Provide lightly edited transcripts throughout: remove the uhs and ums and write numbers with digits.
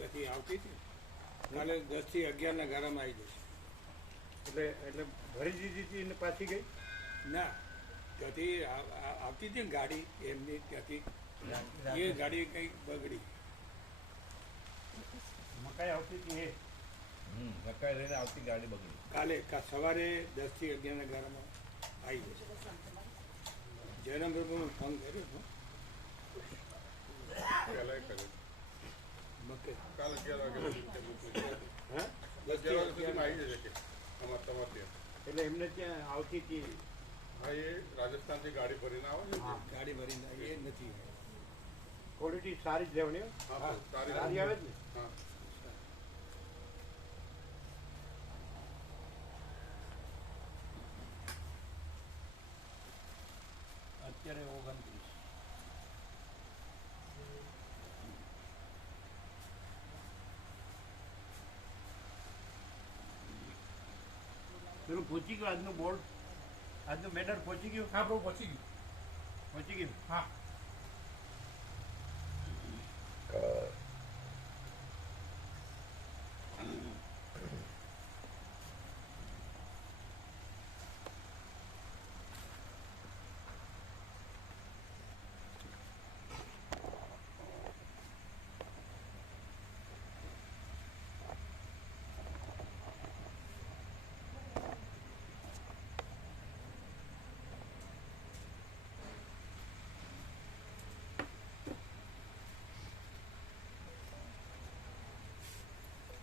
ત્યાંથી આવતી હતી. કાલે 10 થી 11 ગાળામાં આવી જશે. એટલે ભરી દીધી હતી ને પાછી ગઈ? ના, ત્યાંથી આવતી હતી ને ગાડી એમની, ત્યાંથી એ ગાડી કંઈક બગડી. મકાઈ આવતી હતી એ મકાઈ લઈને આવતી ગાડી બગડી. કાલે સવારે 10 થી 11 ગાળામાં આવી જશે. જયરામ પ્રભુનો ફોન કર્યો હતો. એટલે એમને ત્યાં આવતી હતી. હા, એ રાજસ્થાનથી ગાડી ભરીને આવે છે. ગાડી ભરીને એ નથી. ક્વોલિટી સારી જ લેવાની. હા, સારી આવે જ ને. હા, અત્યારે 29. પેલું પહોંચી ગયું આજનું બોર્ડ, આજનું બેનર પહોંચી ગયું? હા પ્રભુ પહોંચી ગયું. પહોંચી ગયું. હા.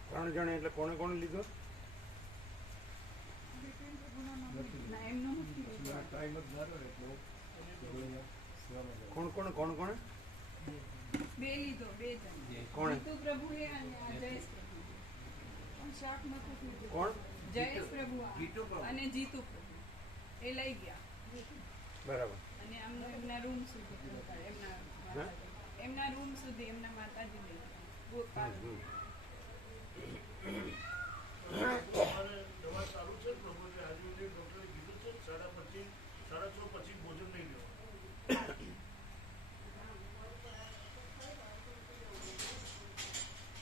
ત્રણ જણ એટલે કોણે કોણે લીધો? કોણ કોણ કોણ કોણે બે લીધો, બે જણ. કોણે? જીતુ પ્રભુએ અને આ જયેશ પ્રભુ. પણ શાક નતું થયું. કોણ? જયેશ પ્રભુ અને જીતુ પ્રભુ એ લઈ ગયા. બરાબર. અને એમના રૂમ સુધી પહોંચાડ્યા. એમના રૂમ સુધી એમના માતાજી લઈ ગયા. ગોપાલ. દવા ચાલુ છે. પ્રભુએ આયુર્વેદિક ડોક્ટરે કીધું છે 5:30, 6:30 પછી ભોજન નહીં લેવાનું.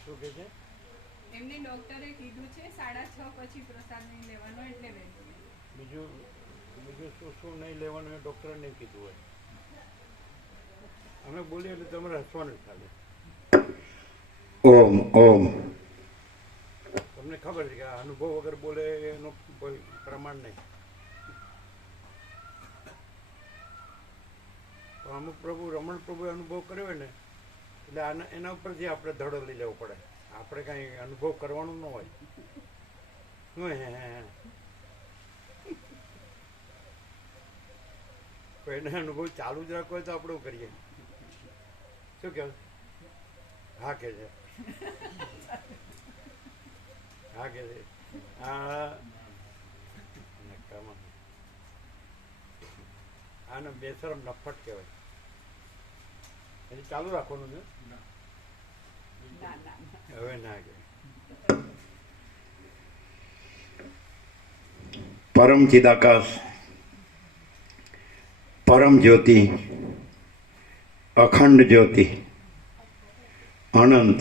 શું કહે છે? એમને ડોક્ટરે કીધું છે 6:30 પછી પ્રસાદ નહીં લેવાનો, એટલે વહેલું. બીજું શું શું નહીં લેવાનું એ ડૉક્ટરે નહીં કીધું હોય. અમે બોલીએ એટલે તમારે હસવાનું ચાલે. ઓમ ઓમ. તમને ખબર છે કે આ અનુભવ વગર બોલે એનું કોઈ પ્રમાણ નહીં. તો અમુક પ્રભુ રમણ પ્રભુએ અનુભવ કર્યો હોય ને એટલે એના ઉપરથી આપણે ધડો લઈ લેવો પડે. આપણે કાંઈ અનુભવ કરવાનું ન હોય. એને અનુભવ ચાલુ જ રાખવો હોય તો આપણે કરીએ. શું કહેવું? હા કે છે. હા કે છે. આને બેશરમ નફટ કહેવાય. એને ચાલુ રાખવાનું છે. ના ના હવે ના કે પરમ ચિદાકાશ, પરમ જ્યોતિ, અખંડ જ્યોતિ, અનંત,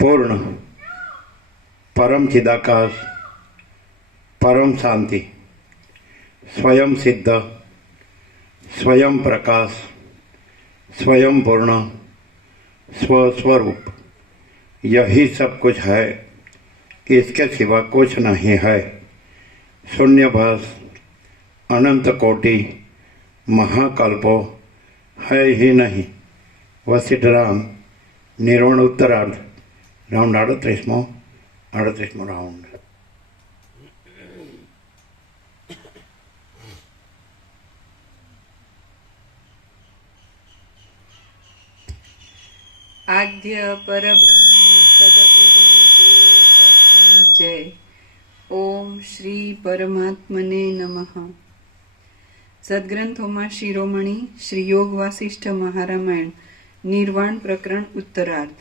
પૂર્ણ, પરમ ચિદાકાશ, પરમ શાંતિ, स्वयं सिद्ध, स्वयं प्रकाश, स्वयं पूर्ण, स्वस्वरूप, यही सब कुछ है, इसके सिवा कुछ नहीं है। शून्यभास, अनंत कोटि, महाकल्पो है ही नहीं। वशिष्ठ राम, निर्वाण उत्तरार्ध, राउंड 38मो राउंड। આદ્ય પરબ્રહ્મ સદગુરુ દેવ કી જય. ઓમ શ્રી પરમાત્મને નમઃ. સદગ્રંથોમાં શિરોમણી શ્રી યોગ વાસિષ્ઠ મહારામાયણ નિર્વાણ પ્રકરણ ઉત્તરાર્ધ,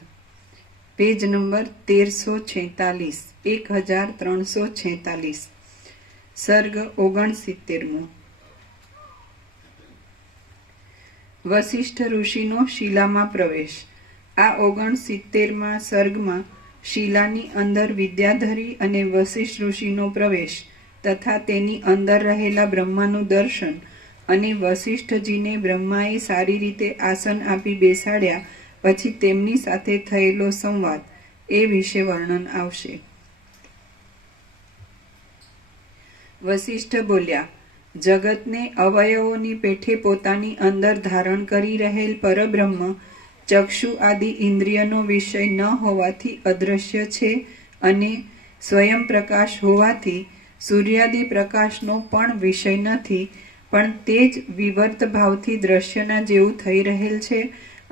પેજ નંબર 1346, 1346, સર્ગ 69મો. વસિષ્ઠ ઋષિનો શિલામાં પ્રવેશ. આ 69માં સર્ગમાં શિલાની અંદર વિદ્યાધરી અને વશિષ્ઠ ઋષિનો પ્રવેશ તથા તેની અંદર રહેલા બ્રહ્માનું દર્શન અને વશિષ્ઠજીને બ્રહ્માએ સારી રીતે આસન આપી બેસાડ્યા પછી તેમની સાથે થયેલો સંવાદ એ વિશે વર્ણન આવશે. વશિષ્ઠ બોલ્યા, જગતને અવયવોની પેઠે પોતાની અંદર ધારણ કરી રહેલ પરબ્રહ્મ ચક્ષુ આદિ ઇન્દ્રિયનો વિષય ન હોવાથી અદૃશ્ય છે અને સ્વયં પ્રકાશ હોવાથી સૂર્યાદિ પ્રકાશનો પણ વિષય નથી, પણ તે જ વિવર્ત ભાવથી દ્રશ્યના જેવું થઈ રહેલ છે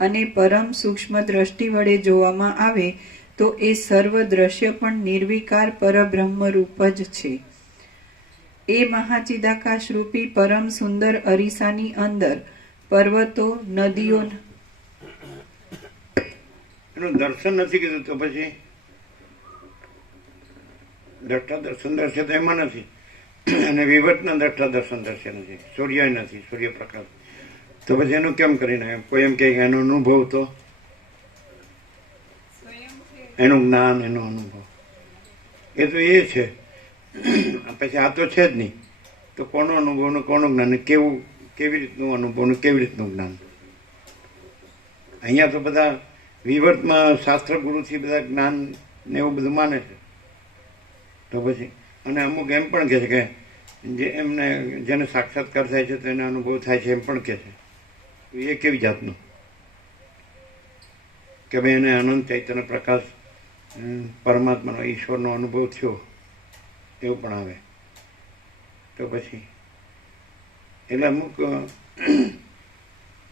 અને પરમ સૂક્ષ્મ દ્રષ્ટિ વડે જોવામાં આવે તો એ સર્વ દ્રશ્ય પણ નિર્વિકાર પરબ્રહ્મ રૂપ જ છે. એ મહાચિદાકાશ રૂપી પરમ સુંદર અરીસાની અંદર પર્વતો, નદીઓ એનું દર્શન નથી કીધું તો પછી દ્રષ્ટા દર્શન દર્શે તો એમાં નથી, અને વિવર્તના દ્રષ્ટા દર્શન દર્શે નથી, સૂર્ય નથી, સૂર્યપ્રકાશ. તો પછી એનું કેમ કરીને કોઈ એમ કે એનો અનુભવ તો એનું જ્ઞાન, એનો અનુભવ એ તો એ છે. પછી આ તો છે જ નહીં, તો કોનો અનુભવ ને કોનું જ્ઞાન, કેવું, કેવી રીતનું અનુભવ ને કેવી રીતનું જ્ઞાન. અહીંયા તો બધા વિવર્તમાં શાસ્ત્ર ગુરુથી બધા જ્ઞાન ને એવું બધું માને છે. તો પછી અને અમુક એમ પણ કહે છે કે જે એમને જેને સાક્ષાત્કાર થાય છે તો એને અનુભવ થાય છે એમ પણ કહે છે. એ કેવી જાતનું કે ભાઈ એને અનંત ચૈતન્ય પ્રકાશ પરમાત્માનો ઈશ્વરનો અનુભવ થયો એવું પણ આવે. તો પછી એટલે અમુક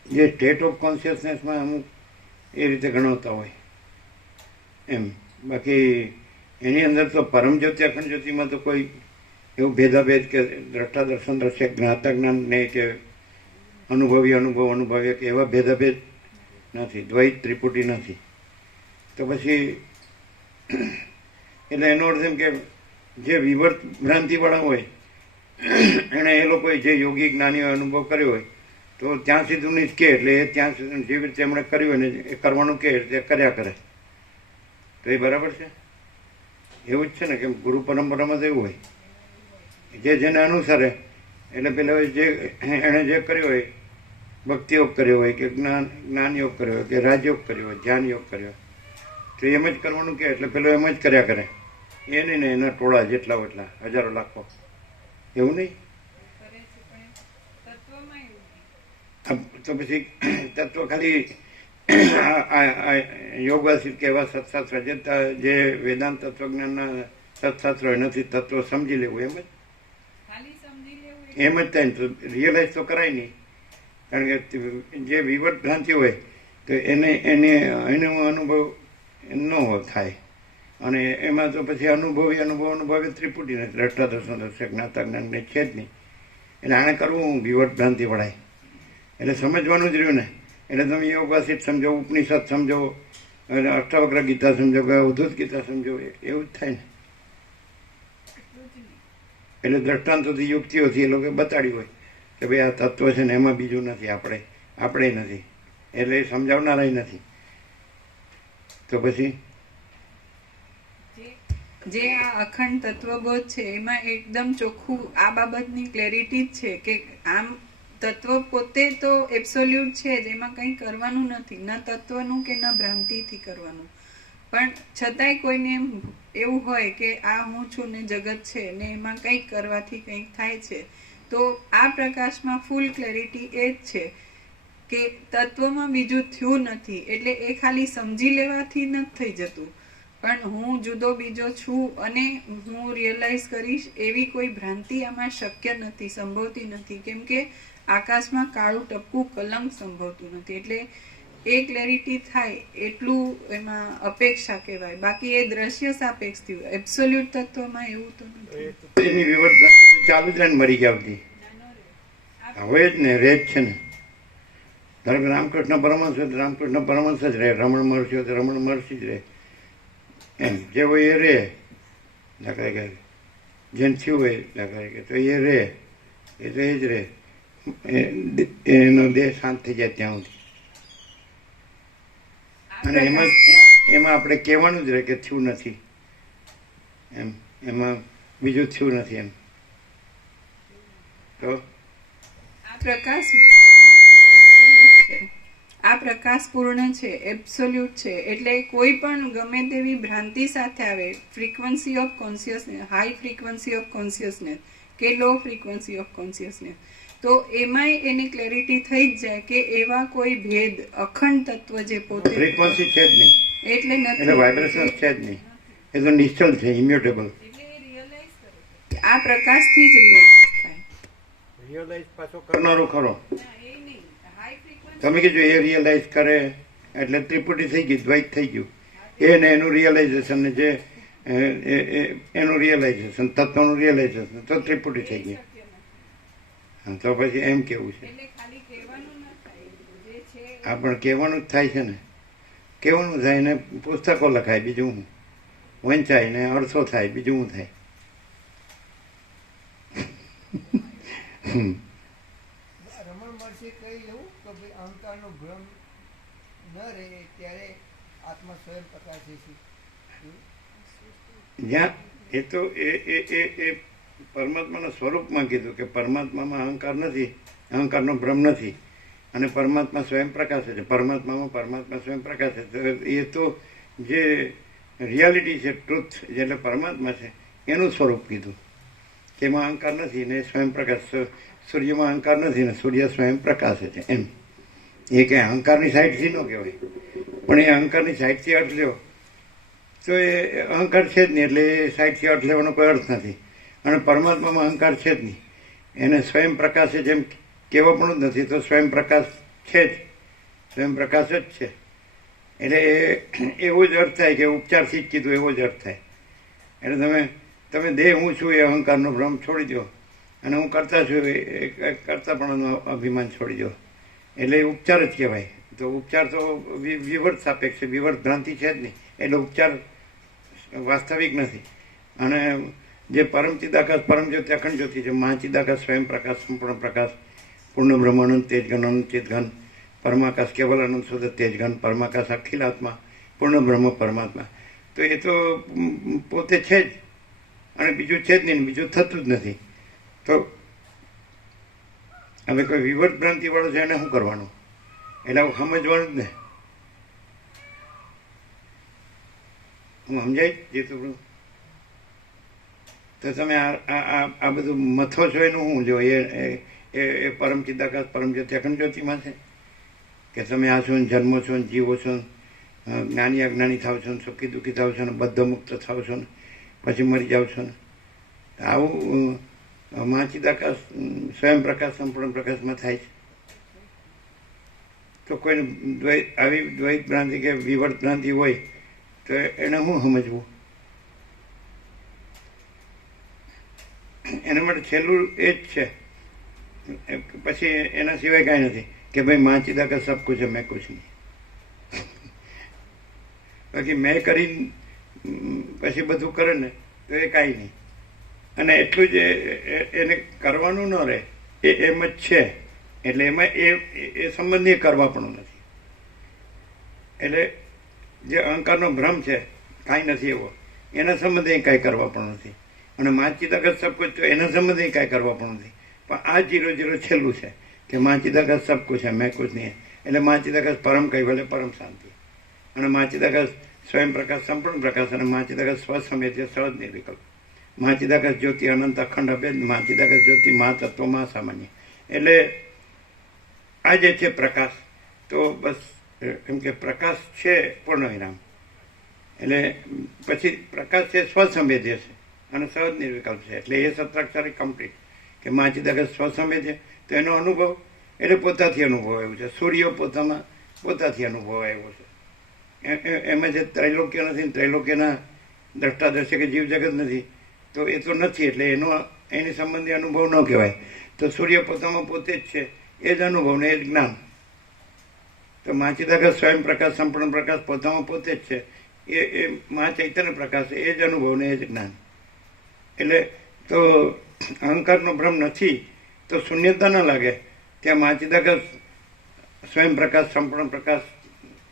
જે સ્ટેટ ઓફ કોન્શિયસનેસમાં અમુક એ રીતે ગણાવતા હોય એમ. બાકી એની અંદર તો પરમ જ્યોતિ અખંડ જ્યોતિમાં તો કોઈ એવું ભેદાભેદ કે દ્રષ્ટા દર્શન દર્શક જ્ઞાતા જ્ઞાન ને કે અનુભવી અનુભવ અનુભવ્ય કે એવા ભેદાભેદ નથી, દ્વૈત ત્રિપુટી નથી. તો પછી એટલે એનો અર્થ એમ કે જે વિવર્ત ભ્રાંતિવાળા હોય એણે એ લોકોએ જે યોગી જ્ઞાનીઓ અનુભવ કર્યો હોય તો ત્યાં સુધી નહીં જ કે એટલે એ ત્યાં સુધી જેવી રીતે એમણે કર્યું હોય ને એ કરવાનું કે તે કર્યા કરે. તો એ બરાબર છે. એવું જ છે ને કે ગુરુ પરંપરામાં તો એવું હોય જે જેને અનુસરે એટલે પેલા જે એણે જે કર્યો હોય, ભક્તિ યોગ કર્યો હોય કે જ્ઞાન યોગ કર્યો હોય કે રાજયોગ કર્યો હોય, ધ્યાન યોગ કર્યો હોય, તો એમ જ કરવાનું કે એટલે પેલો એમ જ કર્યા કરે. એ નહીં ને એના ટોળા જેટલા એટલા હજારો લાખો એવું નહીં. તો પછી તત્વ ખાલી યોગવાસિત કે એવા સત્શાસ્ત્ર જે વેદાંત તત્વજ્ઞાનના સત્શાસ્ત્ર નથી, તત્વ સમજી લેવું એમ જ થાય. તો રિયલાઇઝ તો કરાય નહીં, કારણ કે જે વિવર્ત ભ્રાંતિ હોય તો એનો અનુભવ ન થાય. અને એમાં તો પછી અનુભવી ત્રિપુટી નથી, દ્રષ્ટા દર્શન દર્શક જ્ઞાતા જ્ઞાન ને છે જ નહીં. એટલે આને કરવું વિવર્ત ભ્રાંતિ વળાય એટલે સમજવાનું જ રહ્યું ને. એટલે તમે યોગવાસિત સમજો, ઉપનિષદ સમજો, અષ્ટાવક્ર ગીતા સમજો કે અવધૂત ગીતા સમજો, એવું જ થાય ને. એટલે દ્રષ્ટાંતોથી યુક્તિઓથી એ લોકોએ બતાડ્યું હોય કે ભાઈ આ તત્વ છે ને એમાં બીજું નથી, આપણે નથી, એટલે એ સમજાવનારાય નથી. તો પછી જે આ અખંડ તત્વબોધ છે એમાં એકદમ ચોખ્ખું આ બાબતની ક્લેરિટી જ છે કે આમ તત્વ પોતે તો એબ્સોલ્યુટ છે જ, એમાં કંઈ કરવાનું નથી, ન તત્વનું કે ન ભ્રાંતિથી કરવાનું. પણ છતાંય કોઈને એવું હોય કે આ હું છું ને જગત છે ને એમાં કંઈક કરવાથી કંઈક થાય છે, તો આ પ્રકાશમાં ફૂલ ક્લેરિટી એ જ છે કે તત્વમાં બીજું થયું નથી. એટલે એ ખાલી સમજી લેવાથી નથી થઈ જતું, પણ હું જુદો બીજો છું અને હું રિયલાઇઝ કરીશ એવી કોઈ ભ્રાંતિ આમાં શક્ય નથી, સંભવતી નથી. કેમ કે આકાશમાં કાળું ટપકું કલંક સંભવતું નથી. એટલે એ ક્લેરિટી થાય એટલું એમાં અપેક્ષા કહેવાય. બાકી એ દ્રશ્ય સાપેક્ષ થયું, એબ્સોલ્યુટ તત્વમાં એવું તો નથી. એની વિવર્ત ભ્રાંતિ તો ચાલુ જ રહે ને, મરી ગયા બધી હોય જ ને, રહે જ છે ને. ધારો કે રામકૃષ્ણ પરમહંસ હોય તો રામકૃષ્ણ પરમહંસ જ રહે, રમણ મહર્ષિ હોય તો રમણ મહર્ષિ જ રહે. એમ જે હોય એ રહે, દાખલા કે જેમ થયું હોય દાખલા કે તો એ રહે, એ તો એ જ રહે, એનો દેહ શાંત થઈ જાય ત્યાં સુધી. અને એમાં આપણે કહેવાનું જ રહે કે થયું નથી એમ, એમાં બીજું થયું નથી એમ. તો આ પ્રકાશ પૂર્ણ છે, એબ્સોલ્યુટ છે. આ પ્રકાશ પૂર્ણ છે, એબ્સોલ્યુટ છે. એટલે કોઈ પણ ગમે તેવી ભ્રાંતિ સાથે આવે, frequency of consciousness, high frequency of consciousness કે લો ફ્રીક્વન્સી ઓફ કોન્શિયસનેસ, તો એમાંય એની ક્લેરિટી થઈ જ જાય કે એવા કોઈ ભેદ અખંડ તત્વ જે પોતે ફ્રીક્વન્સી છે જ નહીં, એટલે એટલે નથી, વાઇબ્રેશન છે જ નહીં, એ તો નિશ્ચલ છે, ઇમ્યુટેબલ. આ પ્રકાશથી જ રિયલાઇઝ થાય. રિયલાઇઝ પાછો કરનારો ખરો. એ નહીં, હાઈ ફ્રીક્વન્સી તમે કીધું એ રિયલાઇઝ કરે એટલે ત્રિપુટી થઈ ગઈ, દ્વૈત થઈ ગયું. એને એનું રિયલાઇઝેશન ને જે એનું રિયલાઇઝેશન, તત્વનું રિયલાઇઝેશન, તો ત્રિપુટી થઈ ગઈ. હા, તો પછી એમ કેવું છે? એટલે ખાલી કહેવાનું ન થાય, જે છે આ પણ કહેવાનું જ થાય છે ને, કહેવાનું થાય ને પુસ્તકો લખાય, બીજું હું વંચાય ને અર્થો થાય, બીજું હું થાય. રમણ મહર્ષિએ કહ્યું એવું કે ભાઈ અહંકારનો ભ્રમ ન રહે ત્યારે આત્મા સ્વયં પ્રકાશે છે. જ્યાં એ તો એ પરમાત્માના સ્વરૂપમાં કીધું કે પરમાત્મામાં અહંકાર નથી, અહંકારનો ભ્રમ નથી, અને પરમાત્મા સ્વયં પ્રકાશે છે. પરમાત્મામાં પરમાત્મા સ્વયં પ્રકાશે છે. એ તો જે રિયાલિટી છે, ટ્રુથ એટલે પરમાત્મા છે, એનું સ્વરૂપ કીધું કે એમાં અહંકાર નથી ને સ્વયં પ્રકાશ. સૂર્યમાં અહંકાર નથી ને સૂર્ય સ્વયં પ્રકાશે છે એમ. એ કંઈ અહંકારની સાઈડથી ન કહેવાય, પણ એ અહંકારની સાઈડથી અર્થ લ્યો તો એ અહંકાર છે જ નહીં, એટલે એ સાઈડથી અર્થ લેવાનો કોઈ અર્થ નથી. અને પરમાત્મામાં અહંકાર છે જ નહીં, એને સ્વયં પ્રકાશે જેમ કહેવા પણ જ નથી, તો સ્વયં પ્રકાશ છે જ, સ્વયં પ્રકાશ જ છે. એટલે એવો જ અર્થ થાય કે ઉપચારથી જ કીધું એવો જ અર્થ થાય. એટલે તમે દેહ હું છું એ અહંકારનો ભ્રમ છોડી દો, અને હું કરતા છું એ કરતાપણાનું અભિમાન છોડી દો, એટલે એ ઉપચાર જ કહેવાય. તો ઉપચાર તો વિવર્ત સાપેક્ષ છે, વિવર્ત ભ્રાંતિ છે જ નહીં, એટલે ઉપચાર વાસ્તવિક નથી. અને જે પરમ ચિદાકાશ, પરમ જ્યોતિ, અખંડ જ્યોતિ છે, મહાચિદાકાશ, સ્વયં પ્રકાશ, સંપૂર્ણ પ્રકાશ, પૂર્ણ બ્રહ્માનંદ, તેજઘન, અનંત ચિતઘન, પરમાકાશ, કેવલ અનંત શુદ્ધ તેજઘન, પરમાકાશ, અખિલ આત્મા, પૂર્ણ બ્રહ્મ પરમાત્મા. તો એ તો પોતે છે જ, અને બીજું છે જ નહીં, બીજું થતું જ નથી. તો હવે કોઈ વિવર્ત ભ્રાંતિ વાળો છે એને શું કરવાનું? એટલે આવું સમજવાનું જ ને. હું સમજાય જીતુભાઈ? તો તમે આ બધું મથો છો એનું શું જો એ પરમ ચિદાકાશ, પરમ જ્યોતિ, અખંડ જ્યોતિમાં છે કે તમે આ છો ને જન્મો છો ને જીવો છો ને જ્ઞાની અજ્ઞાની થાવ છો ને સુખી દુઃખી થાવ છો ને બદ્ધ મુક્ત થાવ છો ને પછી મરી જાવ છો ને. આવું મહાચિદાકાશ, સ્વયં પ્રકાશ, સંપૂર્ણ પ્રકાશમાં થાય છે. તો કોઈને આવી દ્વૈત ભ્રાંતિ કે વિવર્ત ભ્રાંતિ હોય તો એને શું સમજવું? એના માટે છેલ્લું એ જ છે, પછી એના સિવાય કાંઈ નથી કે ભાઈ મહાચિદાકાશ સબ કુછ હે, મેં કુછ નહીં. બાકી મેં કરીને પછી બધું કરે ને તો એ કાંઈ નહીં. અને એટલું જ એને કરવાનું ન રહે, એ એમ જ છે. એટલે એમાં એ સંબંધી કરવા પણ નથી. એટલે જે અહંકારનો ભ્રમ છે, કાંઈ નથી એવો, એના સંબંધે કાંઈ કરવા પણ નથી. અને મહાચિદાકાશ સબ કુછ, એના સંબંધે કાંઈ કરવા પણ નથી. પણ આ 0-0 છેલ્લું છે કે મહાચિદાકાશ સબ કુછ છે, મેં કુછ નહીં. એટલે મહાચિદાકાશ પરમ કહેવાય, પરમ શાંતિ. અને મહાચિદાકાશ સ્વયં પ્રકાશ, સંપૂર્ણ પ્રકાશ, અને મહાચિદાકાશ સ્વસમેત, સહજ નિર્વિકલ્પ. મહાચિદાકાશ જ્યોતિ, અનંત અખંડ અભેદ, મહાચિદાકાશ જ્યોતિ, મહાતત્વ, મહાસામાન્ય. એટલે આ જે છે પ્રકાશ, તો બસ એમ કે પ્રકાશ છે પૂર્ણ વિરામ. એટલે પછી પ્રકાશ છે સ્વસંવેદ્ય છે અને સહજ નિર્વિકલ્પ છે. એટલે એ સત્રાક્ષરી કમ્પ્લીટ કે મહાચિદાકાશ સ્વસંવેદ્ય, તો એનો અનુભવ એટલે પોતાથી અનુભવ આવ્યો છે. સૂર્ય પોતામાં પોતાથી અનુભવ આવ્યો છે. એમાં જે ત્રૈલોક્ય નથી, ત્રૈલોક્યના દ્રષ્ટાદર્શક કે જીવ જગત નથી, તો એ તો નથી. એટલે એની સંબંધી અનુભવ ન કહેવાય. તો સૂર્ય પોતામાં પોતે જ છે, એ જ અનુભવ ને એ જ જ્ઞાન. તો મહાચિદાકાશ સ્વયં પ્રકાશ, સંપૂર્ણ પ્રકાશ પોતામાં પોતે જ છે, એ મહાચૈતન્ય પ્રકાશ, એ જ અનુભવ ને એ જ જ્ઞાન. એટલે તો અહંકારનો ભ્રમ નથી તો શૂન્યતા ન લાગે. ત્યાં મહાચિદાકાશ સ્વયં પ્રકાશ, સંપૂર્ણ પ્રકાશ,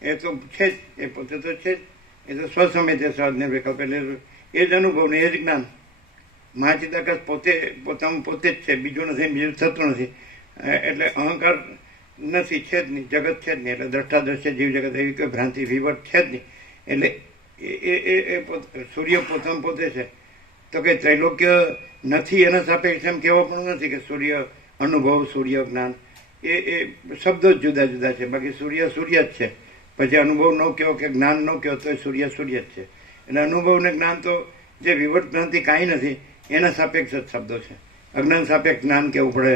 એ તો છે જ, એ પોતે તો છે જ, એ તો સ્વસમેત સહજ નિર્વિકલ્પ, એટલે એ જ અનુભવ ને એ જ જ્ઞાન. મહાચિદાકાશ પોતે પોતાનું પોતે જ છે, બીજું નથી, બીજું થતું નથી. એટલે અહંકાર નથી, છે જ નહીં, જગત છે જ નહીં, એટલે દ્રષ્ટાદ્રશ્ય જીવ જગત એવી કોઈ ભ્રાંતિ વિવર્ત છે જ નહીં. એટલે સૂર્ય પોતાનું પોતે છે. તો કે ત્રૈલોક્ય નથી એના સાપેક્ષે એમ કહેવા પણ નથી કે સૂર્ય અનુભવ, સૂર્ય જ્ઞાન, એ શબ્દો જ જુદા જુદા છે. બાકી સૂર્ય સૂર્ય જ છે. પછી અનુભવ ન કહો કે જ્ઞાન ન કહો તો સૂર્ય સૂર્ય જ છે. એટલે અનુભવ ને જ્ઞાન તો જે વિવર્ત ભ્રાંતિ કાંઈ નથી એના સાપેક્ષ જ શબ્દો છે. અજ્ઞાન સાપેક્ષ જ્ઞાન કહેવું પડે,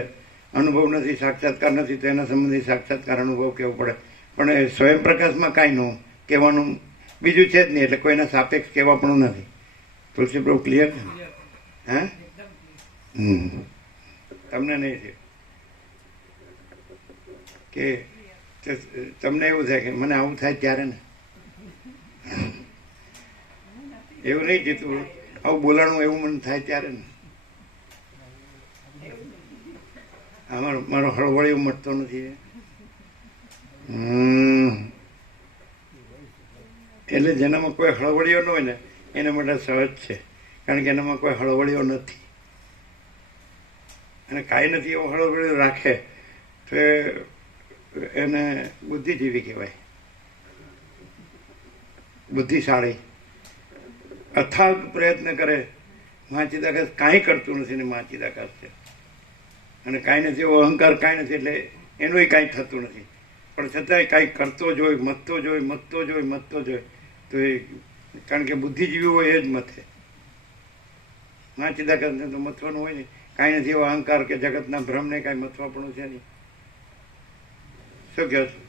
અનુભવ નથી, સાક્ષાત્કાર નથી તો એના સંબંધી સાક્ષાત્કાર અનુભવ કહેવું પડે. પણ એ સ્વયં પ્રકાશમાં કાંઈ ન કહેવાનું બીજું છે જ નહીં, એટલે કોઈના સાપેક્ષ કહેવા પણ નથી. તુલસી પ્રભુ ક્લિયર છે? હા, તમને નહીં થયું કે તમને એવું થાય કે મને આવું થાય ત્યારે ને એવું નહીં જીતું, આવું બોલાણું એવું મને થાય ત્યારે ને મારો હળવળીઓ મટતો નથી. એટલે જેનામાં કોઈ હળવળીઓ ન હોય ને એના માટે સહજ છે, કારણ કે એનામાં કોઈ હળવળીઓ નથી. અને કાંઈ નથી એવો હળવળીઓ રાખે તો એને બુદ્ધિજીવી કહેવાય, બુદ્ધિશાળી. અથાગ પ્રયત્ન કરે, મહાચિદાકાશ કાંઈ કરતું નથી ને મહાચિદાકાશ છે. અને કાંઈ નથી એવો અહંકાર કાંઈ નથી, એટલે એનું કાંઈ થતું નથી. પણ છતાંય કાંઈ કરતો જ હોય, મતતો જ હોય, મતતો જ હોય, મતતો જ હોય. તો એ કારણ કે બુદ્ધિજીવી હોય એ જ મથે. મહાચિદાકાશને તો મથવાનું હોય ને. કાંઈ નથી એવો અહંકાર કે જગતના ભ્રમને કાંઈ મથવાપણું છે નહીં. શું કહો છો?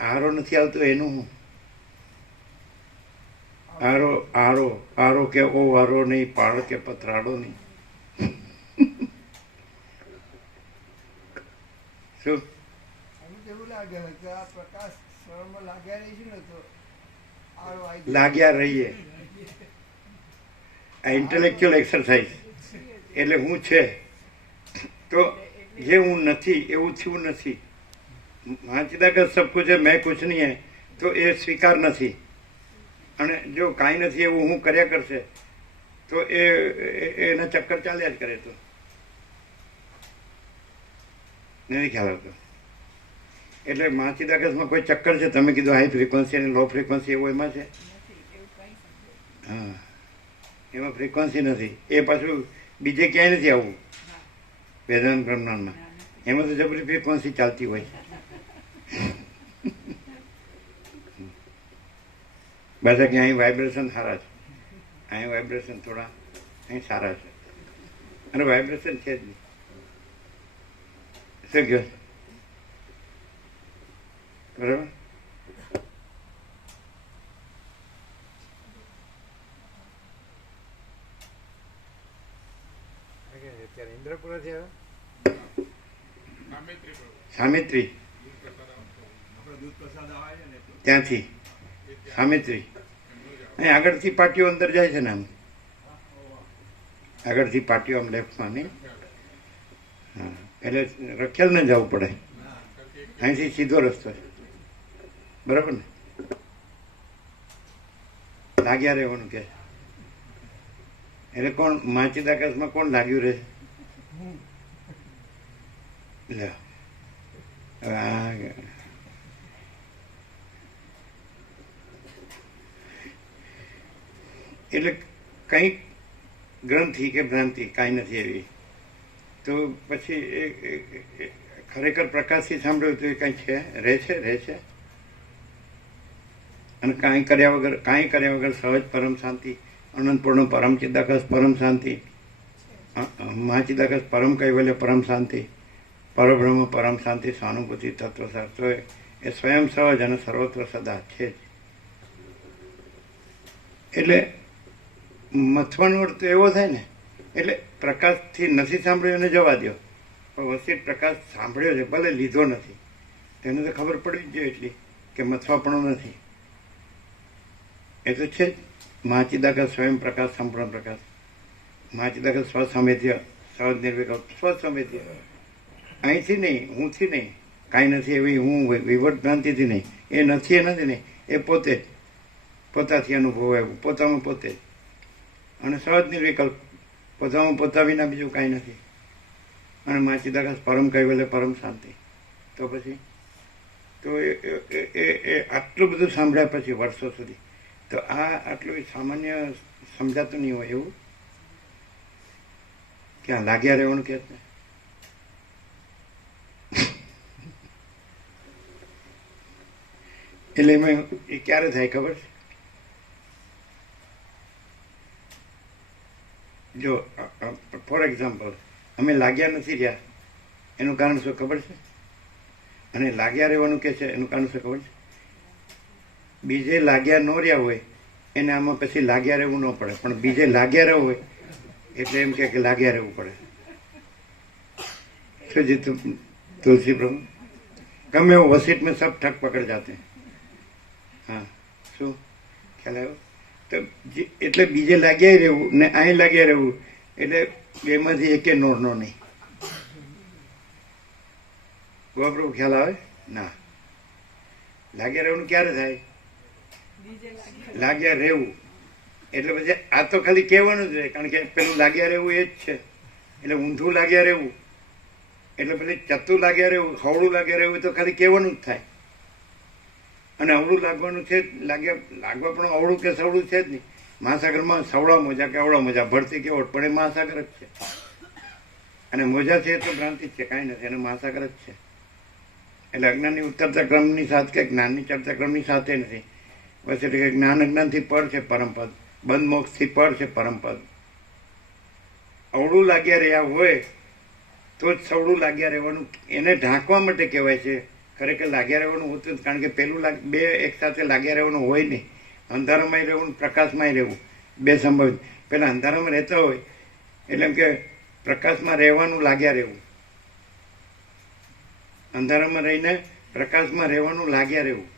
આરો નથી આવતો એનું હું આરો આરો આરો કે ઓ વારો નહીં, પાડ કે પતરાડો નહીં. શું એવું લાગે કે આ પ્રકાશ સ્વરમાં લાગ્યા રહીશું ને તો આરો આવી લાગ્યા રહીએ. આ ઇન્ટેલેક્ચ્યુઅલ એક્સરસાઇઝ એટલે હું છે તો જે હું નથી એવું થયું નથી. મહાચિદાકાશ સબ કુછ હૈ મેં કુછ નહીં હૈ તો એ સ્વીકાર નથી. અને જો કાંઈ નથી એવું હું કર્યા કરશે તો એના ચક્કર ચાલ્યા જ કરે. તો નથી ખ્યાલ આવતો. એટલે મહાચિદાકાશમાં કોઈ ચક્કર છે? તમે કીધું હાઈ ફ્રીક્વન્સી અને લો ફ્રીક્વન્સી એવું એમાં છે? હા, એમાં ફ્રીક્વન્સી નથી. એ પાછું બીજે ક્યાંય નથી આવવું વેદાંત બ્રહ્માંડમાં. એમાં તો જબરી ફ્રીક્વન્સી ચાલતી હોય. બધા કે અહીં વાઇબ્રેશન સારા છે, અહીં વાઇબ્રેશન થોડા અહીં સારા છે, અને વાઇબ્રેશન છે જ નહીં. શું કહો? બરાબર. અત્યારે ઇન્દ્રપુરા છે સામિત્રી, ત્યાંથી સામિત્રી અહીં આગળથી પાટીઓ અંદર જાય છે ને, આમ આગળથી પાટીઓ આમ લેફ્ટમાં નહીં. હા, એટલે રખેલ ને જવું પડે, અહીંથી સીધો રસ્તો છે. બરાબર ને? લાગ્યા રહેવાનું કે એટલે કોણ મહાચિદાકાશમાં કોણ લાગ્યું રહે? લે એટલે કંઈક ગ્રંથિ કે ભ્રાંતિ કાંઈ નથી એવી. તો પછી ખરેખર પ્રકાશથી સાંભળ્યું તો એ કાંઈ છે, રહે છે. અને કાંઈ કર્યા વગર સહજ પરમ શાંતિ, અનંતપૂર્ણ પરમ ચિદાકાશ પરમ શાંતિ, મહાચિદાકાશ પરમ કૈવલ્ય પરમ શાંતિ, પરબ્રહ્મ પરમ શાંતિ, સહાનુભૂતિ તત્વસાર. તો એ સ્વયં સહજ અને સર્વત્ર સદા છે જ. એટલે મથવાનો અર્થ એવો થાય ને, એટલે પ્રકાશથી નથી સાંભળ્યો એને જવા દો, પણ વસ્તી પ્રકાશ સાંભળ્યો છે, ભલે લીધો નથી, તેને તો ખબર પડવી જ જોઈએ એટલી કે મથવાપણો નથી. એ તો છે જ. મહાચિદાકાશ સ્વયં પ્રકાશ, સંપૂર્ણ પ્રકાશ. મહાચિદાકાશ સ્વસમેધ્ય, સહજ નિર્વિકલ્પ, સ્વસમેધ્ય. અહીંથી નહીં, હુંથી નહીં, કાંઈ નથી એવી હું વિવર્ત ભ્રાંતિથી નહીં, એ નથી ને એ પોતે જ પોતાથી અનુભવ આવ્યું, પોતામાં પોતે જ, અને સહજ નિર્વિકલ્પ, પોતામાં પોતા વિના બીજું કાંઈ નથી. અને મા ચિદાકાશ પરમ કૈવલ્ય પરમ શાંતિ. તો પછી તો એ આટલું બધું સાંભળ્યા પછી વર્ષો સુધી તો આ આટલું સામાન્ય સમજાતું નહીં હોય એવું ક્યાં લાગ્યા રહેવાનું કે છે. એટલે એમાં એ ક્યારે થાય ખબર છે? જો ફોર એક્ઝામ્પલ અમે લાગ્યા નથી રહ્યા એનું કારણ શું ખબર છે? અને લાગ્યા રહેવાનું કે છે એનું કારણ શું ખબર છે? બીજે લાગ્યા ન રહ્યા હોય એને આમાં પછી લાગ્યા રહેવું ન પડે, પણ બીજે લાગ્યા રહેવું હોય એટલે એમ કે લાગ્યા રહેવું પડે. શું જીતું तुलसी प्रभु गमे वो वसीट में सब ठग पकड़ जाते हैं. हाँ શું ખ્યાલ આવ્યો? તો એટલે બીજે લાગ્યા રહેવું ને અહીં લાગ્યા રહેવું એટલે બેમાંથી એકે નોરનો નહીં. ગોપ્રભુ ખ્યાલ આવે? ના. લાગ્યા રહેવાનું ક્યારે થાય? લાગ્યા રહેવું એટલે પછી આ તો ખાલી કહેવાનું જ રહે, કારણ કે પેલું લાગ્યા રહેવું એ જ છે. એટલે ઊંધું લાગ્યા રહેવું એટલે પેલી ચત્તું લાગ્યા રહેવું, હવળું લાગ્યા રહેવું તો ખાલી કહેવાનું જ થાય. અને અવળું લાગવાનું છે, લાગવા પણ અવળું કે સવળું છે જ નહીં. મહાસાગરમાં સવળા મોજા કે અવળા મોજા ભરતી કે ઓટ પણ એ મહાસાગર જ છે. અને મોજા છે એ તો ભ્રાંતિ જ છે, કાંઈ નથી, એને મહાસાગર જ છે. એટલે અજ્ઞાનની ઉત્તરતા ક્રમની સાથે કે જ્ઞાનની ચડતા ક્રમની સાથે નથી. બસ એટલે કે જ્ઞાન અજ્ઞાનથી પર છે પરમપદ, બંધ મોક્ષથી પર છે પરમપદ. અવળું લાગ્યા રહ્યા હોય તો જ સવળું લાગ્યા રહેવાનું, એને ઢાંકવા માટે કહેવાય છે. ખરેખર લાગ્યા રહેવાનું હોતું જ, કારણ કે પેલું બે એક સાથે લાગ્યા રહેવાનું હોય નહીં. અંધારામાં રહેવું, પ્રકાશમાં રહેવું, બે સંભવિત. પેલા અંધારામાં રહેતા હોય એટલે એમ કે પ્રકાશમાં રહેવાનું લાગ્યા રહેવું, અંધારામાં રહીને પ્રકાશમાં રહેવાનું લાગ્યા રહેવું.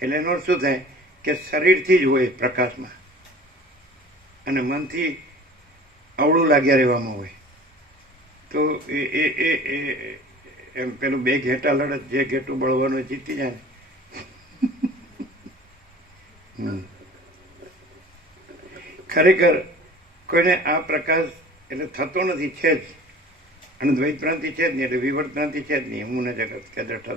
એટલે એનો શું થાય કે શરીરથી જ હોય પ્રકાશમાં અને મનથી અવળું લાગ્યા રહેવામાં હોય. તો એ એમ પેલું બે ઘેટા લડત, જે ઘેટું બળવાનું જીતી જાય ને. ખરેખર કોઈને આ પ્રકાશ એટલે થતો નથી, છે જ. અને દ્વૈત ભ્રાંતિ છે જ નહીં, એટલે વિવર્ત ભ્રાંતિ છે જ નહીં. હું ને જગત કે દ્રષ્ટા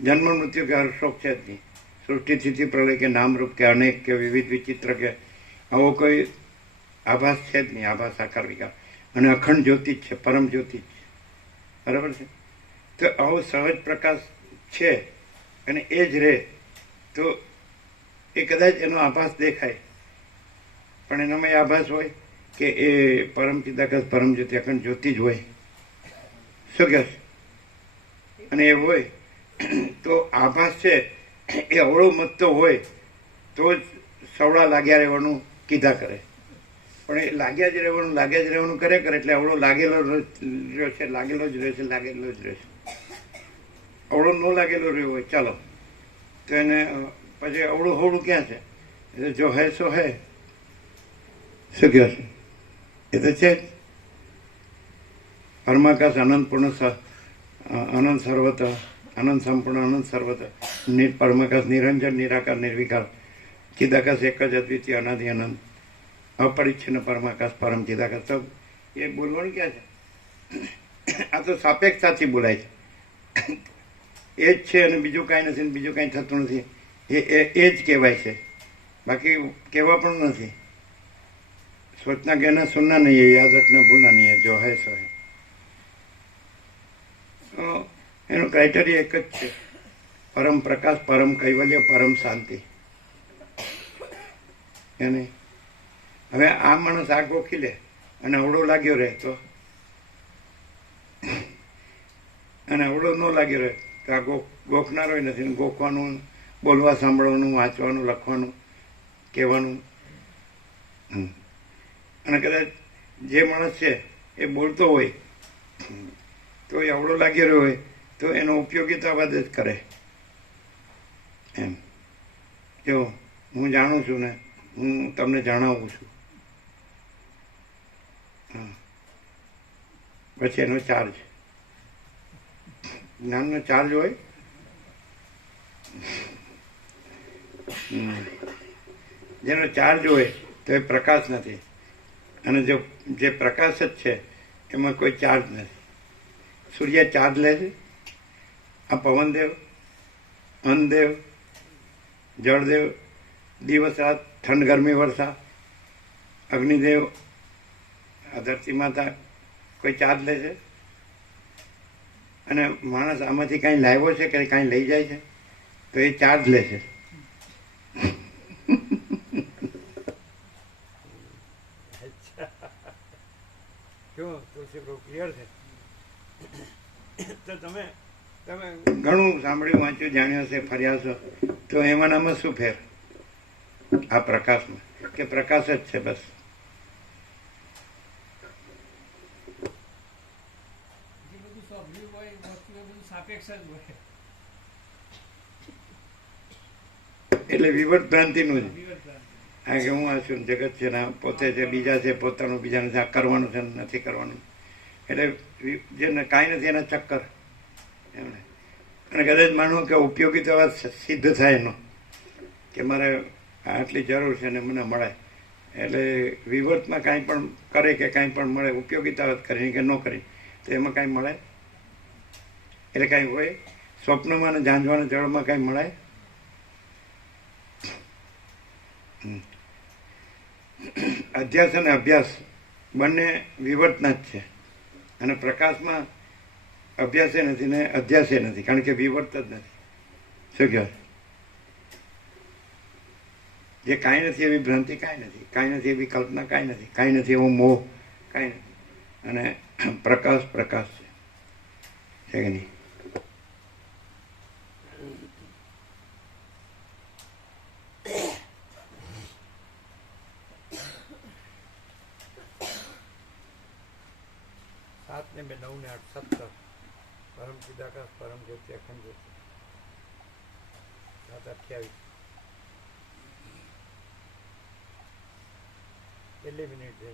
જન્મ મૃત્યુ કે હર્ષોક છે જ નહીં. સૃષ્ટિ સ્થિતિ પ્રલય કે નામરૂપ કે અનેક કે વિવિધ વિચિત્ર કે આવો કોઈ આભાસ છે જ નહીં. આભાસ આકાર વિકાર અને અખંડ જ્યોતિ જ છે, પરમ જ્યોતિ જ છે. બરાબર છે? તો આવો સહજ પ્રકાશ છે અને એ જ રહે તો એ કદાચ એનો આભાસ દેખાય, પણ એનામાં એ આભાસ હોય કે એ પરમ ચિદાકાશ પરમ જ્યોતિ અખંડ જ્યોતિ જ હોય. શું કહે છે? અને એ હોય તો આભાસ છે એ અવળો મતતો હોય તો જ સવળા લાગ્યા રહેવાનું કીધા કરે. પણ એ લાગ્યા જ રહેવાનું કરે એટલે અવળો લાગેલો રહ્યો છે, લાગેલો જ રહેશે, લાગેલો જ રહેશે. અવળો ન લાગેલો રહ્યો હોય ચાલો તો એને પછી અવળું હવળું ક્યાં છે? એ તો જો હે સો હે. શું કહે છે? એ તો છે જ. પરમાકાશ અનંત પૂર્ણ અનંત સર્વત અનંત સંપૂર્ણ અનંત સર્વત પરમાકાશ નિરંજન નિરાકાર નિર્વિકાર ચિદાકાશ એક જ અદ્વિતીય અનાદિ અનંત અપરિચ્છિન્ન પરમાકાશ પરમ ચિદાકાશ. તો એ બોલવાનું ક્યાં છે? આ તો સાપેક્ષતાથી બોલાય છે. એ જ છે અને બીજું કાંઈ નથી, બીજું કાંઈ થતું નથી. એ જ કહેવાય છે, બાકી કહેવા પણ નથી. સોચના કહેના સુનના નહીં है, याद रखना भूलना नहीं है, जो है સો है. એનું ક્રાઇટેરિયા એક જ છે, પરમ પ્રકાશ, પરમ કૈવલ્ય, પરમ શાંતિ. એને હવે આ માણસ આ ગોખી લે અને અવળો લાગ્યો રહે તો, અને અવળો ન લાગ્યો રહે તો આ ગોખનારો નથી. ગોખવાનું, બોલવા, સાંભળવાનું, વાંચવાનું, લખવાનું, કહેવાનું. અને કદાચ જે માણસ છે એ બોલતો હોય તો એ અવળો લાગી રહ્યો હોય તો એનો ઉપયોગિતાવાદ જ કરે. એમ જો હું જાણું છું ને હું તમને જણાવું છું, પછી એનો ચાર્જ. જ્ઞાનનો ચાર્જ હોય જેનો ચાર્જ હોય તો એ પ્રકાશ નથી, અને જો જે પ્રકાશ જ છે એમાં કોઈ ચાર્જ નથી. સૂર્ય ચાર્જ લે છે, આ પવનદેવ, અન્નદેવ, જળદેવ, દિવસ રાત, ઠંડ ગરમી વર્ષા, અગ્નિદેવ, આ ધરતી માતા કોઈ ચાર્જ લે છે? અને માણસ આમાંથી કાંઈ લાવ્યો છે કે કાંઈ લઈ જાય છે તો એ ચાર્જ લે છે. શું તુલસી પ્રભુ ક્લિયર છે? તો તમે તમે ઘણું સાંભળ્યું, વાંચ્યું, જાણ્યું હશે, ફર્યા છો, તો એમાંનામાં શું ફેર આ પ્રકાશમાં? કે પ્રકાશ જ છે બસ. જે બધું સાંભળ્યું હોય વસ્તુ એ બધું સાપેક્ષ જ હોય. એટલે વિવર્ત ભ્રાંતિનું જ. હા, કે હું આ છું, જગત છે ને આ પોતે છે, બીજા છે, પોતાનું બીજાનું છે, આ કરવાનું છે નથી કરવાનું. એટલે જેને કાંઈ નથી એના ચક્કર એમને. અને કદાચ માનો કે ઉપયોગી તો વાત સિદ્ધ થાય એનો કે મારે આટલી જરૂર છે ને મને મળે, એટલે વિવર્તમાં કાંઈ પણ કરે કે કાંઈ પણ મળે, ઉપયોગિતા વાત કરીને કે ન કરી તો એમાં કાંઈ મળે? એટલે કાંઈ હોય સ્વપ્નમાં અને ઝાંઝવાના જળમાં કાંઈ મળે? અધ્યાસ અને અભ્યાસ બંને વિવર્તના જ છે, અને પ્રકાશમાં અભ્યાસે નથી ને અધ્યાસે નથી, કારણ કે વિવર્ત જ નથી. શું કહેવાય? જે કાંઈ નથી એવી ભ્રાંતિ કાંઈ નથી, કાંઈ નથી એવી કલ્પના કાંઈ નથી, કાંઈ નથી એવો મોહ કાંઈ નથી, અને પ્રકાશ પ્રકાશ છે કે નહીં? સાત ને 2 9 ને 8 17 પરમ ચિદાકાશ પરમ જ્યોતિ અખંડ જ્યોતિ 7 28 કેટલી મિનિટ છે?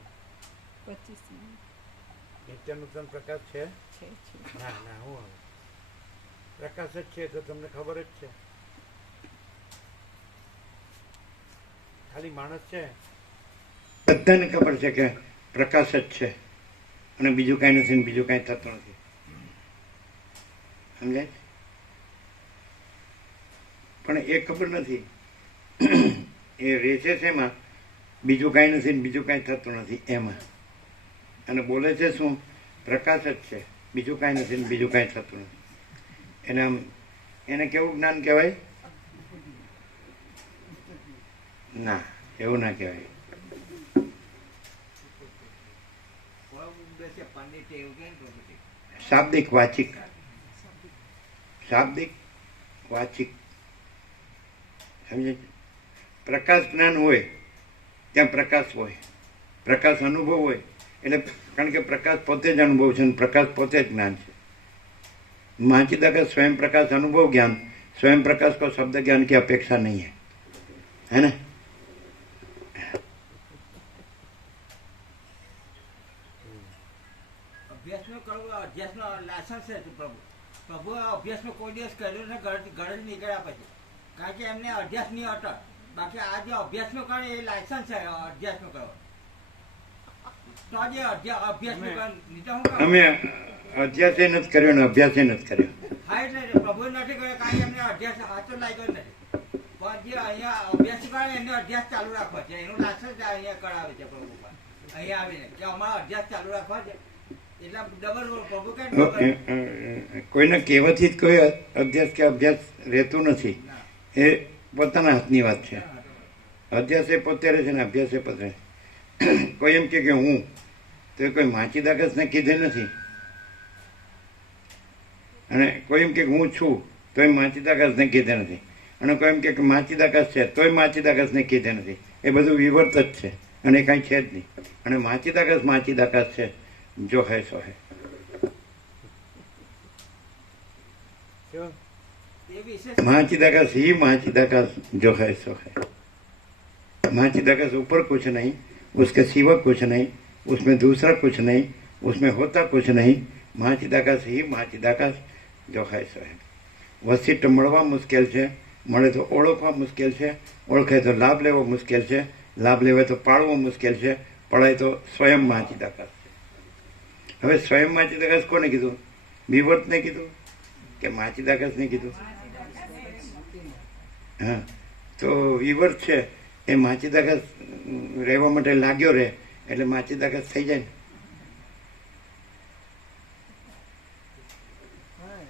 25 મિનિટ નિત્ય નૂતન પ્રકાશ છે? છે. ના ના, હું હવે પ્રકાશ જ છે તો તમને ખબર જ છે. ખાલી માણસ છે બધાને ખબર છે કે પ્રકાશ જ છે અને બીજું કાંઈ નથી ને બીજું કાંઈ થતું નથી. સમજાય? પણ એ ખબર નથી એ રહેશે છે એમાં, બીજું કાંઈ નથી ને બીજું કાંઈ થતું નથી એમાં, અને બોલે છે શું? પ્રકાશ જ છે, બીજું કાંઈ નથી ને બીજું કાંઈ થતું નથી. એને કેવું જ્ઞાન કહેવાય? ના, એવું ના કહેવાય. શાબ્દિક વાચિક, શાબ્દિક વાચિક. સમજે? પ્રકાશ જ્ઞાન હોય ત્યાં પ્રકાશ હોય, પ્રકાશ અનુભવ હોય, એટલે કારણ કે પ્રકાશ પોતે જ અનુભવ છે અને પ્રકાશ પોતે જ જ્ઞાન છે. महाचिदाकाश स्वयं प्रकाश अनुभव ज्ञान, स्वयं प्रकाश को शब्द ज्ञान की अपेक्षा नहीं है ना? अभ्यास में करो, अभ्यास में लायसन्स है प्रभु. प्रभु अभ्यास में कोई दिवस કર્યો ને ગરજ નીકળ્યા પછી, કારણ કે એમને અભ્યાસ નહીં હતો. બાકી આ જે અભ્યાસ નો કરે એ લાયસન્સ છે અભ્યાસ નો કરો. તો આજે અભ્યાસ નો કરે નીચે હું કરું? અમે અધ્યાસે નથી કર્યો ને અભ્યાસે નથી કર્યો. હા, એટલે પ્રભુ નથી કર્યો કારણ કે એમને અભ્યાસ સાચો લાગ્યો નથી. પણ જે અહીંયા અભ્યાસ કરે એને અભ્યાસ ચાલુ રાખવો છે, એનું લાયસન્સ અહીંયા કરાવે છે પ્રભુ પર અહીંયા આવીને કે અમારો અભ્યાસ ચાલુ રાખવો છે. એટલે ડબલ પ્રભુ કઈ કોઈને કહેવાથી જ કોઈ અભ્યાસ કે અભ્યાસ રહેતું નથી, એ પોતાના હાથની વાત છે. અભ્યાસ એ પોતે રહે છે ને અભ્યાસ એ પોતે. કોઈ એમ કે હું તો કોઈ માચીદાકાશને કીધે નથી, અને કોઈ એમ કે હું છું તોય માચીદાકાશને કીધે નથી, અને કોઈ એમ કે માચીદાકાશ છે તોય માચીદાકાશને કીધે નથી. એ બધું વિવર્ત જ છે અને એ કાંઈ છે જ નહીં. અને માચીદાકાશ છે, જો હૈ સો હૈ. माचिदाकाश ही माचिदाकाश जो है सो है. माचिदाकाश ऊपर कुछ नहीं, उसके सिवा कुछ नहीं, उसमें दूसरा कुछ नहीं, उसमें होता कुछ नहीं. माचिदाकाश ही माचिदाकाश જો હાય સાહેબ. વસિષ્ઠ મળવા મુશ્કેલ છે, મળે તો ઓળખવા મુશ્કેલ છે, ઓળખાય તો લાભ લેવો મુશ્કેલ છે, લાભ લેવાય તો પાળવો મુશ્કેલ છે, પડાય તો સ્વયં માચિદાકાશ છે. હવે સ્વયં માચિદાકાશ કોને કીધું? વિવર્તને કીધું કે માચિદાકાશને કીધું? હા, તો વિવર્ત છે એ માચિદાકાશ રહેવા માટે લાગ્યો રહે એટલે માચિદાકાશ થઈ જાય ને. હા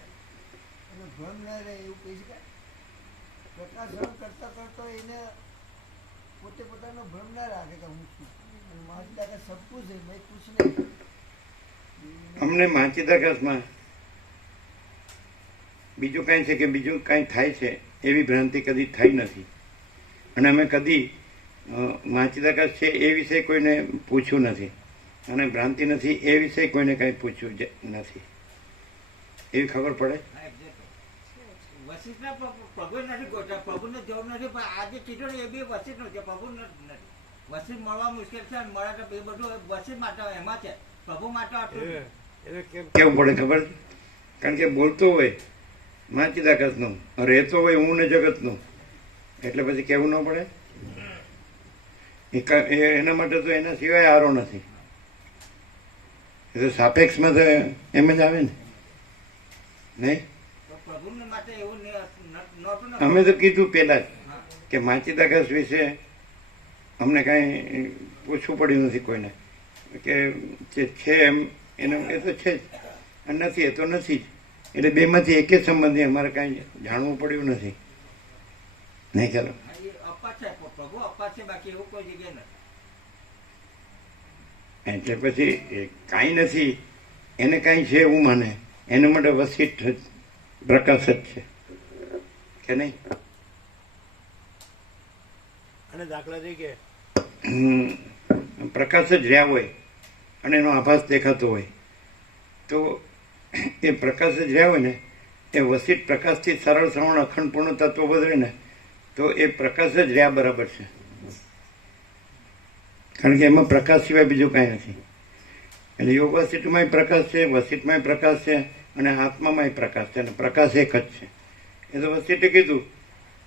એટલે ભ્રમ ના રહે એવું કહી શકાય. પ્રકાશન કરતા કરતા એને પોતે પોતાનો ભ્રમ ના રાખે કે હું છું અને મારી દાદા સબકું છે મેં કુછ નહીં. અમને માચિદાકાશમાં બીજું કાંઈ છે કે બીજું કાંઈ થાય છે એવી ભ્રાંતિ કદી થઈ નથી. અને અમે કદી માચિદાકાશ છે એ વિશે કોઈને પૂછ્યું નથી અને ભ્રાંતિ નથી એ વિશે કોઈને કાંઈ પૂછ્યું નથી. એવી ખબર પડે. વસિષ્ઠના પ્રભુ નથી ગોઠવા, પ્રભુને જવાબ નથી, પણ આજે કીધું ને એ બી વસિષ્ઠ છે, પ્રભુ નથી. વસિષ્ઠ મળવા મુશ્કેલ છે, મળે તો એ બધું વસિષ્ઠ માટે એમાં છે, પ્રભુ માટે આટલું છે. કેવું પડે ખબર છે? કારણ કે બોલતો હોય માચિદાકાશનું, રહેતો હોય હું ને જગતનું, એટલે પછી કેવું ન પડે? એના માટે તો એના સિવાય આરો નથી. એ તો સાપેક્ષમાં તો એમ જ આવે ને, નહીં? પ્રભુને માટે એવું નહોતું ને. અમે તો કીધું પહેલા જ કે માચિદાકાશ વિશે અમને કાંઈ પૂછવું પડ્યું નથી કોઈને, કે જે છે એમ એનો એ તો છે જ અને નથી એ તો નથી જ. એટલે બેમાંથી એકે સંબંધી અમારે કાંઈ જાણવું પડ્યું નથી. નહીં ચાલો, અપાત છે, પ્રભુ અપાત છે, બાકી એવું કોઈ જગ્યાએ નથી. એટલે પછી કાંઈ નથી એને કાંઈ છે એવું માને એના માટે વસિષ્ઠ પ્રકાશ જ છે કે નહીં? અને દાખલા તરીકે પ્રકાશ જ રહ્યા હોય અને એનો આભાસ દેખાતો હોય તો એ પ્રકાશ જ રહ્યા હોય ને, એ વસિષ્ઠ પ્રકાશથી સરળ શ્રવણ અખંડ પૂર્ણ તત્વ બદલે ને તો એ પ્રકાશ જ રહ્યા બરાબર છે. કારણ કે એમાં પ્રકાશ સિવાય બીજું કાંઈ નથી. એટલે યોગ વસિષ્ઠમાંય પ્રકાશ છે, વસિષ્ઠમાંય પ્રકાશ છે અને આત્મામાંય પ્રકાશ છે અને પ્રકાશ એક જ છે. એ તો વસિષ્ઠે કીધું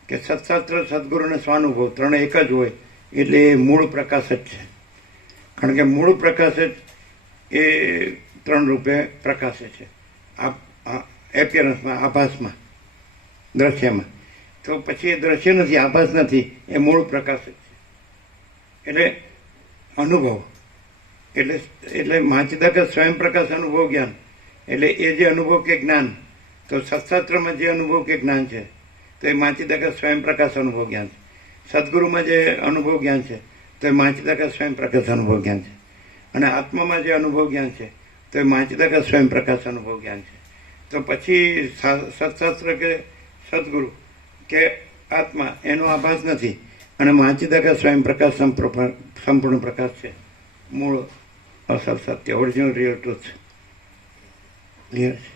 કે સત્શાસ્ત્ર, સદગુરુ અને સ્વાનુભવ ત્રણ એક જ હોય એટલે એ મૂળ પ્રકાશ જ છે. કારણ કે મૂળ પ્રકાશ જ એ ત્રણ રૂપે પ્રકાશે છે. એપિયરન્સમાં, આભાસમાં, દ્રશ્યમાં. તો પછી એ દ્રશ્ય નથી, આભાસ નથી, એ મૂળ પ્રકાશ જ છે. એટલે અનુભવ એટલે માચિદાકાશ સ્વયં પ્રકાશ અનુભવ જ્ઞાન. એટલે એ જે અનુભવ કે જ્ઞાન, તો સત્શાસ્ત્રમાં જે અનુભવ કે જ્ઞાન છે તો એ માચિદાકાશ સ્વયં પ્રકાશ અનુભવ જ્ઞાન છે. સદગુરુમાં જે અનુભવ જ્ઞાન છે તો એ માચિદાકાશ સ્વયં પ્રકાશ અનુભવ જ્ઞાન છે. અને આત્મામાં જે અનુભવ જ્ઞાન છે તો એ માચિદાકાશ સ્વયં પ્રકાશ અનુભવ જ્ઞાન છે. તો પછી સત્શાસ્ત્ર કે સદગુરુ કે આત્મા એનો આભાસ નથી અને માચિદાકાશ સ્વયં પ્રકાશ સંપૂર્ણ પ્રકાશ છે, મૂળ અસલ સત્ય, ઓરિજિનલ રિયલ ટ્રુથ. ક્લિયર છે?